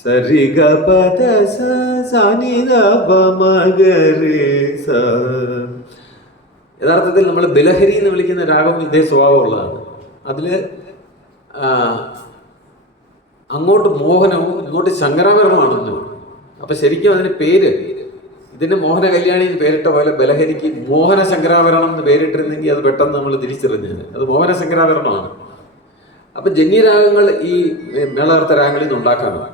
സരിഗ പദ സനിധ പമഗരേ സ. യഥാർത്ഥത്തിൽ നമ്മൾ ബലഹരി എന്ന് വിളിക്കുന്ന രാഗം ഇതേ സ്വഭാവമുള്ളതാണ്. അതിൽ അങ്ങോട്ട് മോഹനവും ഇങ്ങോട്ട് ശങ്കരാഭരണമാണെന്ന്. അപ്പൊ ശരിക്കും അതിന് പേര്, ഇതിന് മോഹന കല്യാണി എന്ന് പേരിട്ട പോലെ ബലഹരിക്ക് മോഹന ശങ്കരാഭരണം എന്ന് പേരിട്ടിരുന്നെങ്കിൽ അത് പെട്ടെന്ന് നമ്മൾ തിരിച്ചറിഞ്ഞത് അത് മോഹന ശങ്കരാഭരണമാണ്. അപ്പൊ ജന്യരാഗങ്ങൾ ഈ മേളകർത്ത രാഗങ്ങളിൽ നിന്ന് ഉണ്ടാക്കാനാണ്.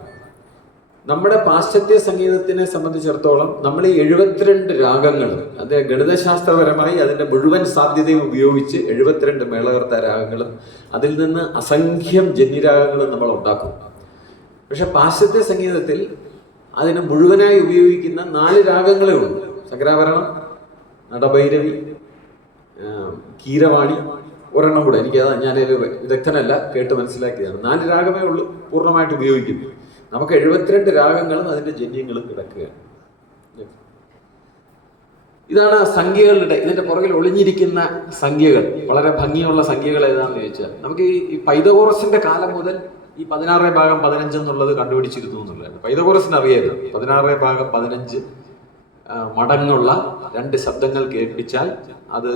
നമ്മുടെ പാശ്ചാത്യ സംഗീതത്തിനെ സംബന്ധിച്ചിടത്തോളം നമ്മൾ ഈ 72 രാഗങ്ങൾ, അത് ഗണിതശാസ്ത്രപരമായി അതിൻ്റെ മുഴുവൻ സാധ്യതയും ഉപയോഗിച്ച് 72 മേളകർത്ത രാഗങ്ങളും അതിൽ നിന്ന് അസംഖ്യം ജന്യരാഗങ്ങളും നമ്മൾ ഉണ്ടാക്കും. പക്ഷെ പാശ്ചാത്യ സംഗീതത്തിൽ അതിന് മുഴുവനായി ഉപയോഗിക്കുന്ന 4 രാഗങ്ങളേ ഉള്ളൂ. ശങ്കരാഭരണം, നടഭൈരവി, കീരവാണി, ഒരെണ്ണം കൂടെ എനിക്കത് ഞാനൊരു വിദഗ്ധനല്ല, കേട്ട് മനസ്സിലാക്കിയതാണ്. 4 രാഗമേ ഉള്ളൂ പൂർണ്ണമായിട്ട് ഉപയോഗിക്കുന്നു. നമുക്ക് 72 രാഗങ്ങളും അതിൻ്റെ ജന്യങ്ങളും കിടക്കുകയാണ്. ഇതാണ് സംഖ്യകളുടെ, ഇതിന്റെ പുറകിൽ ഒളിഞ്ഞിരിക്കുന്ന സംഖ്യകൾ. വളരെ ഭംഗിയുള്ള സംഖ്യകൾ ഏതാണെന്ന് ചോദിച്ചാൽ നമുക്ക് ഈ പൈതഗോറസിന്റെ കാലം മുതൽ ഈ 16/15 എന്നുള്ളത് കണ്ടുപിടിച്ചിരുന്നു എന്നുള്ളതാണ്. പൈതഗോറസിന് അറിയായിരുന്നു 16/15 മടങ്ങുള്ള 2 ശബ്ദങ്ങൾ കേൾപ്പിച്ചാൽ അത്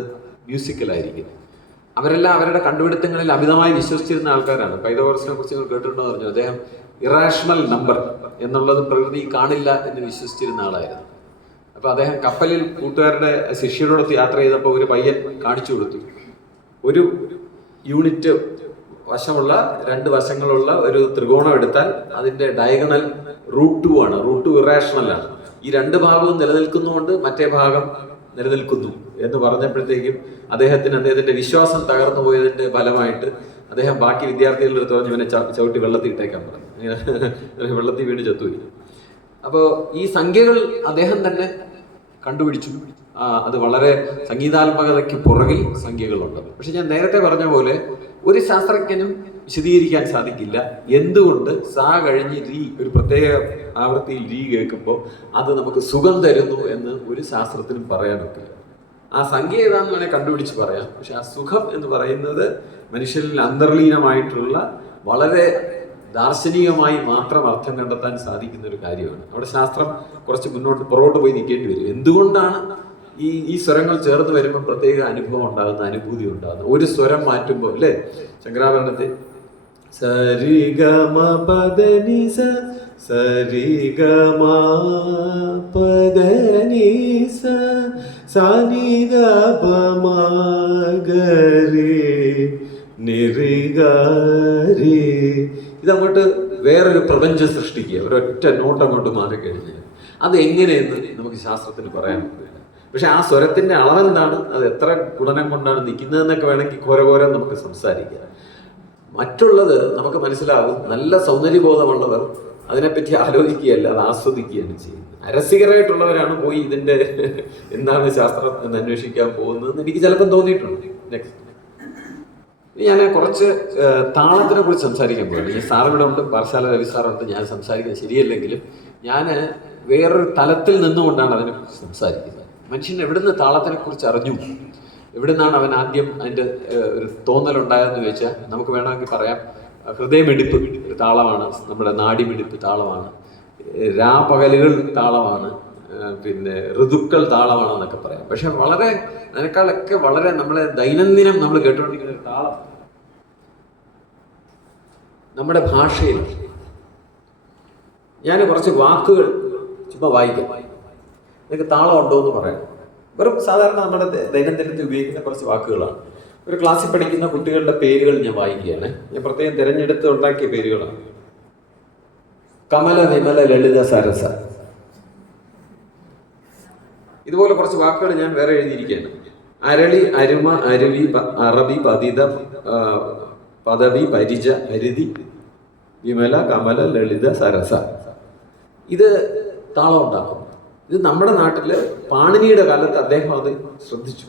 മ്യൂസിക്കലായിരിക്കും. അവരെല്ലാം അവരുടെ കണ്ടുപിടുത്തങ്ങളിൽ അമിതമായി വിശ്വസിച്ചിരുന്ന ആൾക്കാരാണ്. പൈതഗോറസിനെ കുറിച്ച് നിങ്ങൾ കേട്ടിട്ടുണ്ടോ പറഞ്ഞു. അദ്ദേഹം ഇറാഷണൽ നമ്പർ എന്നുള്ളത് പ്രകൃതി കാണില്ല എന്ന് വിശ്വസിച്ചിരുന്ന ആളായിരുന്നു. അപ്പൊ അദ്ദേഹം കപ്പലിൽ കൂട്ടുകാരുടെ ശിഷ്യരോടൊത്ത് യാത്ര ചെയ്തപ്പോൾ ഒരു പയ്യൻ കാണിച്ചു കൊടുത്തു. ഒരു യൂണിറ്റ് വശമുള്ള 2 വശങ്ങളുള്ള ഒരു ത്രികോണം എടുത്താൽ അതിന്റെ ഡയഗണൽ √2 ആണ്. √2 ഇറാഷണൽ ആണ്. ഈ 2 ഭാഗവും നിലനിൽക്കുന്നുകൊണ്ട് മറ്റേ ഭാഗം നിലനിൽക്കുന്നു എന്ന് പറഞ്ഞപ്പോഴത്തേക്കും അദ്ദേഹത്തിന്റെ വിശ്വാസം തകർന്നു പോയതിന്റെ ഫലമായിട്ട് അദ്ദേഹം ബാക്കി വിദ്യാർത്ഥികളുടെ അടുത്ത് പറഞ്ഞ് ഇവനെ ചവിട്ടി വെള്ളത്തിൽ ഇട്ടേക്കാൻ പറഞ്ഞു. അങ്ങനെ വെള്ളത്തിൽ വീണ് ചത്തുപോയി. അപ്പോൾ ഈ സംഖ്യകൾ അദ്ദേഹം തന്നെ കണ്ടുപിടിച്ചു. അത് വളരെ സംഗീതാത്മകതയ്ക്ക് പുറകിൽ സംഖ്യകളുണ്ട്. പക്ഷെ ഞാൻ നേരത്തെ പറഞ്ഞ പോലെ ഒരു ശാസ്ത്രജ്ഞനും വിശദീകരിക്കാൻ സാധിക്കില്ല എന്തുകൊണ്ട് സാ കഴിഞ്ഞ് രീ ഒരു പ്രത്യേക ആവൃത്തിയിൽ രീ കേൾക്കുമ്പോൾ അത് നമുക്ക് സുഖം തരുന്നു എന്ന് ഒരു ശാസ്ത്രത്തിനും പറയാനൊക്കെ. ആ സംഖ്യ ഏതാണെന്ന് വേണേൽ കണ്ടുപിടിച്ച് പറയാം. പക്ഷെ ആ സുഖം എന്ന് പറയുന്നത് മനുഷ്യരിൽ അന്തർലീനമായിട്ടുള്ള വളരെ ദാർശനികമായി മാത്രം അർത്ഥം കണ്ടെത്താൻ സാധിക്കുന്ന ഒരു കാര്യമാണ്. അവിടെ ശാസ്ത്രം കുറച്ച് പുറകോട്ട് പോയി നിൽക്കേണ്ടി വരും. എന്തുകൊണ്ടാണ് ഈ സ്വരങ്ങൾ ചേർന്ന് വരുമ്പോൾ പ്രത്യേക അനുഭവം ഉണ്ടാകുന്ന, അനുഭൂതി ഉണ്ടാകുന്ന, ഒരു സ്വരം മാറ്റുമ്പോൾ അല്ലേ? ശങ്കരാഭരണത്തിൽ സരി ഗമ പദനി സരി ഗമ പദനി സനി ഗ പ മ ഗ രേ നിരി ഗ രേ. ഇതങ്ങോട്ട് വേറൊരു പ്രപഞ്ചം സൃഷ്ടിക്കുക. ഒരൊറ്റ നോട്ട് അങ്ങോട്ട് മാറിക്കഴിഞ്ഞാൽ അത് എങ്ങനെയെന്ന് നമുക്ക് ശാസ്ത്രത്തിന് പറയാൻ പറ്റില്ല. പക്ഷെ ആ സ്വരത്തിന്റെ അളവെന്താണ്, അത് എത്ര ഗുണനം കൊണ്ടാണ് നിൽക്കുന്നതെന്നൊക്കെ വേണമെങ്കിൽ ഘോരഘോരം നമുക്ക് സംസാരിക്കാം. മറ്റുള്ളത് നമുക്ക് മനസ്സിലാകും. നല്ല സൗന്ദര്യബോധമുള്ളവർ അതിനെപ്പറ്റി ആലോചിക്കുകയല്ല, അത് ആസ്വദിക്കുകയാണ് ചെയ്യുന്നത്. അരസികരായിട്ടുള്ളവരാണ് പോയി ഇതിന്റെ എന്താണ് ശാസ്ത്രം എന്ന് അന്വേഷിക്കാൻ പോകുന്നതെന്ന് എനിക്ക് ചിലപ്പം തോന്നിയിട്ടുണ്ട്. നെക്സ്റ്റ് ഞാൻ കുറച്ച് താളത്തിനെ കുറിച്ച് സംസാരിക്കാൻ പോവുകയാണ്. ഈ സാറിവിടെ ഉണ്ട്, പാറശാല രവി സാറുണ്ട്. ഞാൻ സംസാരിക്കുന്നത് ശരിയല്ലെങ്കിലും ഞാൻ വേറൊരു തലത്തിൽ നിന്നുകൊണ്ടാണ് അതിനെ സംസാരിക്കുന്നത്. മനുഷ്യൻ എവിടുന്ന് താളത്തിനെ കുറിച്ച് അറിഞ്ഞു, എവിടുന്നാണ് അവൻ ആദ്യം അതിൻ്റെ ഒരു തോന്നലുണ്ടായതെന്ന് ചോദിച്ചാൽ നമുക്ക് വേണമെങ്കിൽ പറയാം ഹൃദയമിടിപ്പ് ഒരു താളമാണ്, നമ്മുടെ നാഡിമിടിപ്പ് താളമാണ്, രാപകലുകൾ താളമാണ്, പിന്നെ ഋതുക്കൾ താളമാണെന്നൊക്കെ പറയാം. പക്ഷെ വളരെ അതിനേക്കാളൊക്കെ വളരെ നമ്മളെ ദൈനംദിനം നമ്മൾ കേട്ടുകൊണ്ടിരിക്കുന്ന ഒരു താളം നമ്മുടെ ഭാഷയിൽ. ഞാൻ കുറച്ച് വാക്കുകൾ ചുമ്മാ വായിക്കാം, നിങ്ങൾക്ക് താളം ഉണ്ടോ എന്ന് പറയാം. വെറും സാധാരണ നമ്മുടെ ദൈനംദിനത്തിൽ ഉപയോഗിക്കുന്ന കുറച്ച് വാക്കുകളാണ്. ഒരു ക്ലാസ്സിൽ പഠിക്കുന്ന കുട്ടികളുടെ പേരുകൾ ഞാൻ വായിക്കുകയാണ്. ഞാൻ പ്രത്യേകം തിരഞ്ഞെടുത്ത് ഉണ്ടാക്കിയ പേരുകളാണ്. കമല, വിമല, ലളിത, സരസ. ഇതുപോലെ കുറച്ച് വാക്കുകൾ ഞാൻ വേറെ എഴുതിയിരിക്കുകയാണ്. അരളി, അരുമ, അരുവി, അറബി, പതിത, പദവി, പരിച, പരിധി, വിമല, കമല, ലളിത, സരസ. ഇത് താളം ഉണ്ടാക്കും. ഇത് നമ്മുടെ നാട്ടിൽ പാണിനിയുടെ കാലത്ത് അദ്ദേഹം അത് ശ്രദ്ധിച്ചു,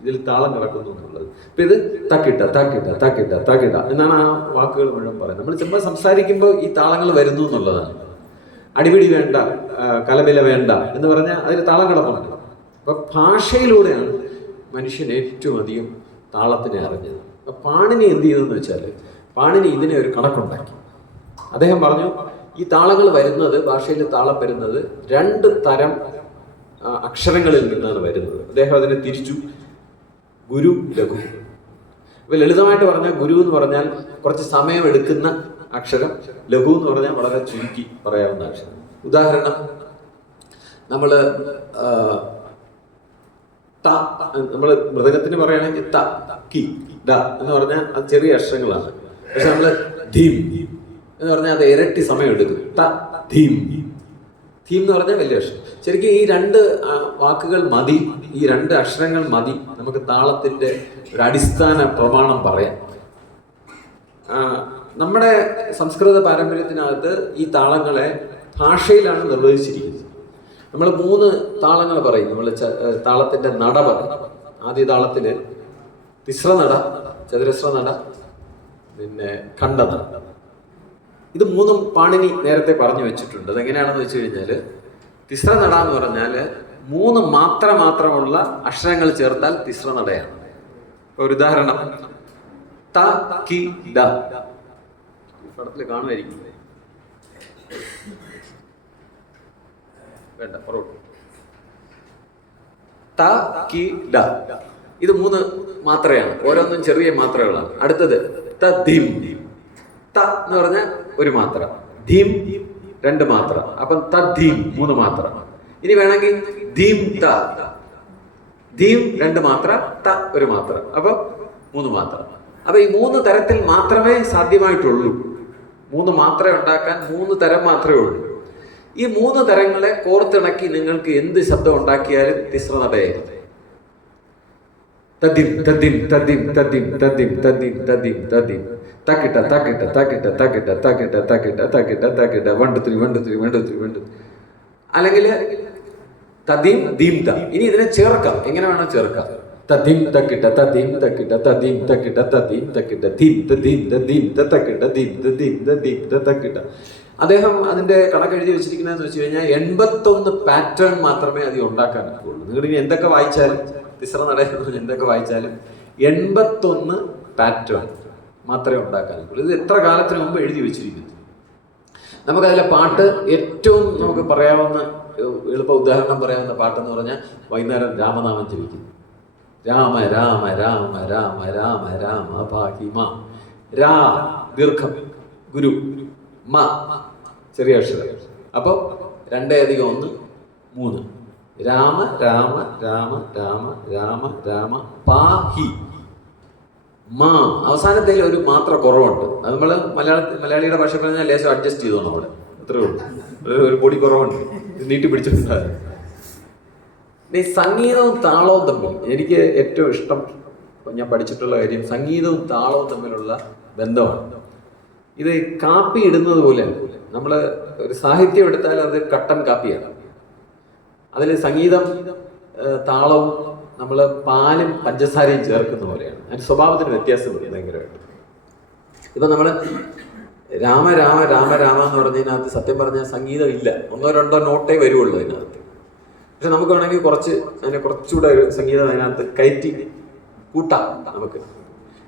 ഇതിൽ താളം കിടക്കുന്നു എന്നുള്ളത്. ഇപ്പം ഇത് തക്കിട്ട തക്കിട്ട തക്കിട്ട തക്കിട്ട എന്നാണ് ആ വാക്കുകൾ മുഴുവൻ പറയുന്നത്. നമ്മൾ ചുമ്മാ സംസാരിക്കുമ്പോൾ ഈ താളങ്ങൾ വരുന്നു എന്നുള്ളതാണ്. അടിപിടി വേണ്ട, കലപില വേണ്ട എന്ന് പറഞ്ഞാൽ അതിൽ താളം കിടപ്പുണ്ട്. അപ്പം ഭാഷയിലൂടെയാണ് മനുഷ്യൻ ഏറ്റവും അധികം താളത്തിനെ അറിഞ്ഞത്. അപ്പം പാണിനി എന്ത് ചെയ്തെന്ന് വെച്ചാൽ പാണിനി ഇതിനെ ഒരു കണക്കുണ്ടാക്കി. അദ്ദേഹം പറഞ്ഞു ഈ താളങ്ങൾ വരുന്നത്, ഭാഷയിൽ താളം വരുന്നത് 2 തരം അക്ഷരങ്ങളിൽ നിന്നാണ് വരുന്നത്. അദ്ദേഹം അതിനെ തിരിച്ചു ഗുരു, ലഘു. ഇപ്പൊ ലളിതമായിട്ട് പറഞ്ഞാൽ ഗുരു എന്ന് പറഞ്ഞാൽ കുറച്ച് സമയം എടുക്കുന്ന അക്ഷരം, ലഘു എന്ന് പറഞ്ഞാൽ വളരെ ചുരുക്കി പറയാവുന്ന അക്ഷരം. ഉദാഹരണം, നമ്മള് മൃദംഗത്തിന് പറയുകയാണെങ്കിൽ ത, കി, ഡ എന്ന് പറഞ്ഞാൽ അത് ചെറിയ അക്ഷരങ്ങളാണ്. പക്ഷെ നമ്മള് ധീം എന്ന് പറഞ്ഞാൽ അത് ഇരട്ടി സമയം എടുക്കും. ത, ധീം. ധീം എന്ന് പറഞ്ഞാൽ വലിയ അക്ഷരം. ശരിക്കും ഈ 2 വാക്കുകൾ മതി, ഈ 2 അക്ഷരങ്ങൾ മതി നമുക്ക് താളത്തിന്റെ ഒരു അടിസ്ഥാന പ്രമാണം പറയാം. നമ്മുടെ സംസ്കൃത പാരമ്പര്യത്തിനകത്ത് ഈ താളങ്ങളെ ഭാഷയിലാണ് നിർവചിച്ചിരിക്കുന്നത്. നമ്മൾ 3 താളങ്ങൾ പറയും. നമ്മൾ താളത്തിന്റെ നട പറയും. ആദ്യ താളത്തില് തിസ്രനട, ചതുരശ്ര നട, പിന്നെ ഖണ്ഡനട. ഇത് 3ഉം പാണിനി നേരത്തെ പറഞ്ഞു വെച്ചിട്ടുണ്ട്. അതെങ്ങനെയാണെന്ന് വെച്ച് കഴിഞ്ഞാല്, തിസ്രനട എന്ന് പറഞ്ഞാല് 3 മാത്രമുള്ള അക്ഷരങ്ങൾ ചേർത്താൽ തിസ്രനടയാണ്. ഒരു ഉദാഹരണം, ത, കി, ഡ. പടത്തിൽ കാണുമായിരിക്കും, വേണ്ട പുറകോട്ട്. ത, കി, ഡ. ഇത് 3 മാത്രയാണ്, ഓരോന്നും ചെറിയ മാത്രകളാണ്. അടുത്തത് ത, ധീം. ത എന്ന് പറഞ്ഞാൽ 1 മാത്ര, ധീം 2 മാത്ര. അപ്പം ത, ധീം 3 മാത്ര. ഇനി വേണമെങ്കിൽ ധീം ത, ധീം 2 മാത്ര, ത 1 മാത്ര, അപ്പൊ 3 മാത്ര. അപ്പൊ ഈ 3 തരത്തിൽ മാത്രമേ സാധ്യമായിട്ടുള്ളൂ. 3 മാത്ര ഉണ്ടാക്കാൻ 3 തരം മാത്രമേ ഉള്ളൂ. ഈ 3 തരങ്ങളെ കോർത്തിണക്കി നിങ്ങൾക്ക് എന്ത് ശബ്ദം ഉണ്ടാക്കിയാലും തിസ്രനടയായിരിക്കും. തദിം തദിം തദിം തദിം തദിം തദിം തദിം തദിം തക്കിട്ട തക്കിട്ട തക്കിട്ട തക്കിട്ട തക്കിട്ട തക്കിട്ട തക്കിട്ട തക്കിട്ട 1 2 3 1 2 3 1 2 3 1 2. അല്ലെങ്കിൽ തദിം ദീം ത. ഇനി ഇതിനെ ചേർക്കാം, എങ്ങനെ വേണം ചേർക്കാം. തദിം തക്കിട്ട തദിം തക്കിട്ട തദിം തക്കിട്ട തദിം തക്കിട്ട ദീം തദീം തദീം തക്കിട്ട ദീം തദീം തദീം തക്കിട്ട. അദ്ദേഹം അതിന്റെ കണക്കെഴുതി വെച്ചിരിക്കുന്നതെന്ന് വെച്ച് കഴിഞ്ഞാൽ 81 പാറ്റേൺ മാത്രമേ അത് ഉണ്ടാക്കാൻ പറ്റുള്ളൂ. നിങ്ങൾ ഇനി എന്തൊക്കെ വായിച്ചാലും, തിസ്രനട എന്തൊക്കെ വായിച്ചാലും 81 പാറ്റേൺ മാത്രമേ ഉണ്ടാക്കാൻ പറ്റുള്ളൂ. ഇത് എത്ര കാലത്തിന് മുമ്പ് എഴുതി വെച്ചിരിക്കുന്നു. നമുക്കതിലെ പാട്ട് ഏറ്റവും നമുക്ക് പറയാവുന്ന എളുപ്പ ഉദാഹരണം പറയാവുന്ന പാട്ടെന്ന് പറഞ്ഞാൽ വൈകുന്നേരം രാമനാമം ജപിക്കുന്നു. രാമ രാമ രാമ രാമ രാമ രാമ ഭാഹിമ. രാ ദീർഘം, ഗുരു, മ ചെറിയ അക്ഷരം. അപ്പൊ 2 + 1 3. രാമ രാമ രാമ രാമ രാമ രാമ പാഹി. മാ അവസാനത്തിൽ ഒരു മാത്ര കുറവുണ്ട്. അത് നമ്മൾ മലയാളിയുടെ ഭാഷ പറഞ്ഞാൽ ലേശം അഡ്ജസ്റ്റ് ചെയ്തോണം. അവിടെ അത്രേ ഉള്ളൂ, ഒരു പൊടി കുറവുണ്ട്, നീട്ടി പിടിച്ചിട്ടുണ്ടാകും. ഈ സംഗീതവും താളവും തമ്മിൽ എനിക്ക് ഏറ്റവും ഇഷ്ടം, ഞാൻ പഠിച്ചിട്ടുള്ള കാര്യം, സംഗീതവും താളവും തമ്മിലുള്ള ബന്ധമാണ്. ഇത് കാപ്പി ഇടുന്നത് പോലെ, നമ്മൾ ഒരു സാഹിത്യം എടുത്താൽ അത് കട്ടൻ കാപ്പിയാണ്. അതിൽ സംഗീതം താളവും നമ്മൾ പാലും പഞ്ചസാരയും ചേർക്കുന്ന പോലെയാണ്. അതിന്റെ സ്വഭാവത്തിന് വ്യത്യാസമില്ല ഭയങ്കരമായിട്ട്. ഇപ്പൊ നമ്മള് രാമ രാമ രാമ രാമ എന്ന് പറഞ്ഞതിനകത്ത് സത്യം പറഞ്ഞാൽ സംഗീതം ഇല്ല, 1 2 നോട്ടേ വരുള്ളൂ അതിനകത്ത്. പക്ഷെ നമുക്ക് വേണമെങ്കിൽ അതിനെ കുറച്ചുകൂടെ ഒരു സംഗീതം അതിനകത്ത് കയറ്റി കൂട്ടാം. നമുക്ക്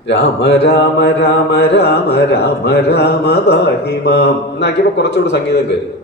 രാമ രാമ രാമ രാമ രാമ രാമ പാഹിമാം എന്നാക്കിയപ്പോ കുറച്ചുകൂടെ സംഗീതം കയറും.